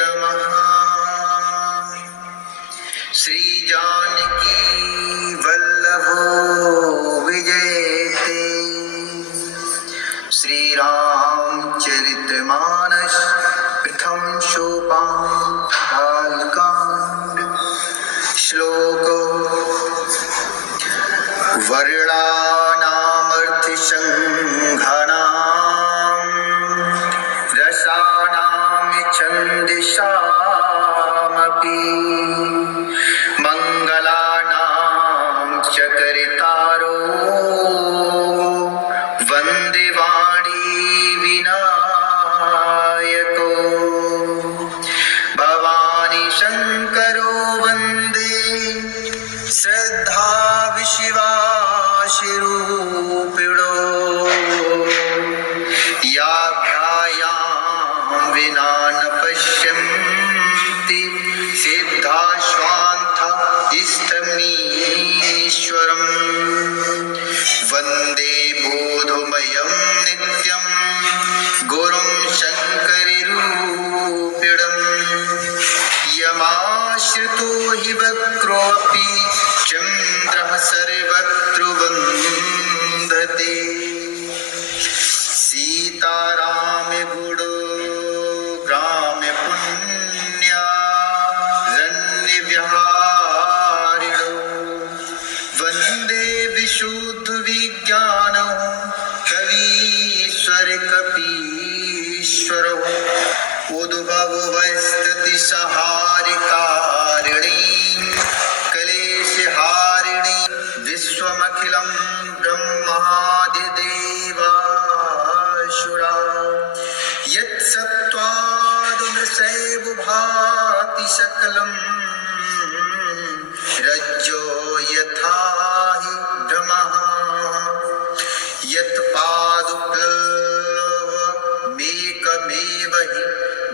नमः। श्री जानकी वल्लभो विजयते। श्री रामचरितमानस प्रथम सोपान बालकांड। श्लोक वर्णानामर्थसंघानां रसानां छन्दसामपि मंगलानां च करितारो वन्दे वाणी विनायको। भवानी शंकरो वन्दे श्रद्धा विशिवाशिरूपिणो। याभ्यायां विना न पश्यन्ति सिद्धाश्वान्था स्थमीश्वरम्। वन्दे बोधमयं नित्यं गुरुं शङ्करिरूपिणम्। यमाश्रितो हि वक्रोऽपि चन्द्रः सर्वत्र वन्दते। सीताराम गुणो ग्राम्य पुण्या रण्य विहारिणो। वन्दे विशुद्ध विज्ञानो कवीश्वर कपीश्वरो। उद्भव वस्तति सहारिकारिणी कलेशहारिणी। विश्वमखिलं ब्रह्मादिदेवासुरा। यत्सत्त्वादमृषैव भाति सकलं। रज्जो यथा हि भ्रमः यत्पादुप्लवमेकमेव हि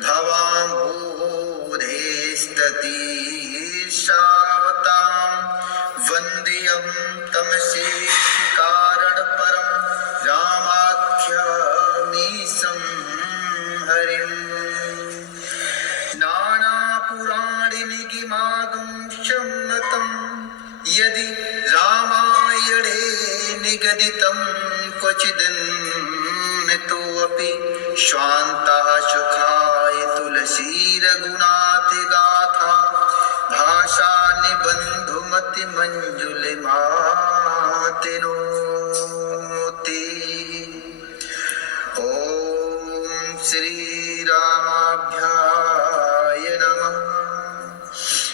भवाम्भोधेस्ततीर्षावतां। वन्देऽहं तमसेकारणपरं रामाख्यमीशं हरिम्। नानापुराणि निगमागम सम्मतं यदि रामायणे निगदितं क्वचिदन्यतोऽपि स्वान्ताः सुखाय तुलसी रघुनाथ गाथा। भाषा निबन्धुमति मंजुल मातिनो।